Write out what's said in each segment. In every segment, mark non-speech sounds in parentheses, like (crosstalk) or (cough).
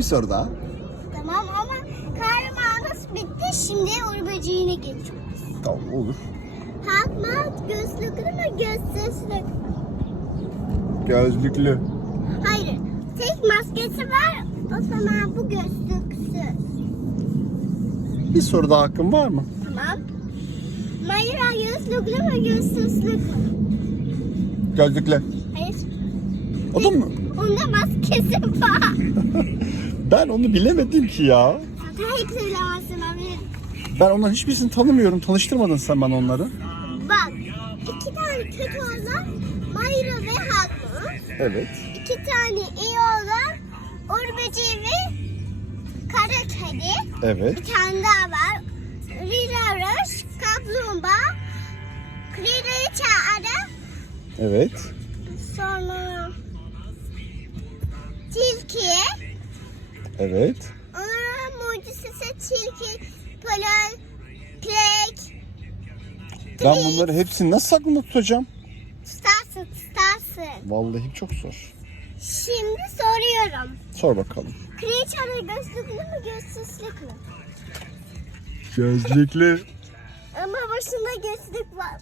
Bir soru daha. Tamam ama kahramanımız bitti. Şimdi Uğur böceğine geçiyoruz. Tamam olur. Hakmat gözlüklü mü gözsüzlük? Gözlüklü. Hayır. Tek maskesi var. O zaman bu gözlüksüz. Bir soru daha hakkın var mı? Tamam. Mayra gözlüklü mü gözsüzlük mü? Gözlüklü. Hayır. O da mı? Onda maskesi var. (laughs) Ben onu bilemedim ki ya. Sen hiç söylemezsin abi. Ben onların hiçbirisini tanımıyorum. Tanıştırmadın sen bana onları. Bak. iki tane kötü olan Mayra ve Hakmat. Evet. İki tane iyi olan böceği ve kara kedi. Evet. Bir tane daha var. Rila Rush, Kaplumbağa, Kraliçe Arı, Evet. sonra Tilki, Evet. onların mucizesi Tilki, Polon, Plek, Ben bunları hepsini nasıl aklımda tutacağım? tutarsın tutarsın. Vallahi çok zor. Şimdi soruyorum. Sor bakalım. Arı gözlüklü mü gözsüzlük mü? Gözlüklü. Ama başında gözlük var.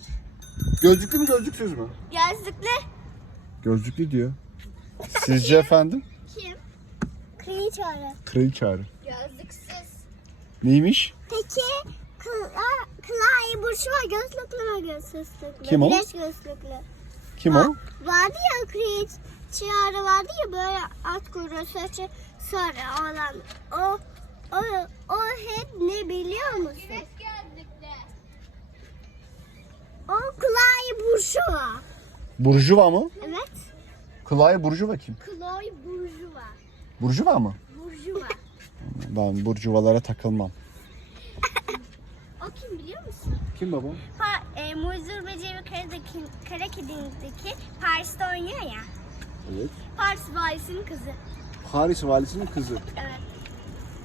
Gözlüklü mü gözlüksüz mü? Gözlüklü Gözlüklü diyor. (laughs) Sizce efendim? kim? Kraliçe Arı. Kraliçe ağrı. Gözlüksüz. Neymiş? Peki Kla, Klay Burşuva gözlüklü mü gözsüzlük mü? Kim o? Güneş gözlüklü. Kim o? Vardı ya Kraliçe Arı vardı ya böyle at kuyruğu saçı sarı olan. O, o, o hep ne biliyor musun? O Klay Burşuva. Burjuva mı? Evet. Klay Burjuva kim? Klay Burşuva. Burjuva mı? Burşuva. Ben burjuvalara takılmam. O kim biliyor musun? Kim baba? Pa, e, Muzur Böceği ve Karadaki, Kara Kedi'ndeki Paris'te oynuyor ya. Evet. Paris valisinin kızı. Paris valisinin kızı. Evet.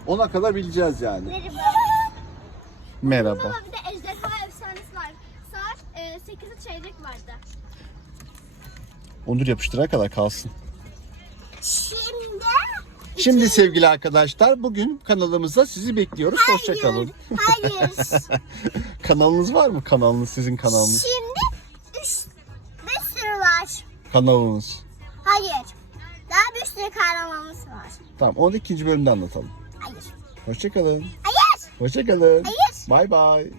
Ona kadar bileceğiz yani. Merhaba. Merhaba. Bir de ejderha efsanesi var. Saat e, 8'e çeyrek vardı. Onur yapıştıra kadar kalsın. Şimdi Şimdi sevgili arkadaşlar bugün kanalımızda sizi bekliyoruz. Hoşçakalın. Hayır. (laughs) Kanalınız var mı? Kanalınız sizin kanalınız. Şimdi üç, bir sürü var. Kanalınız. Hayır. Daha bir sürü kahramanımız var. Tamam onu ikinci bölümde anlatalım. Hayır. Hoşçakalın. Hayır. Hoşçakalın. Hayır. Bay bay.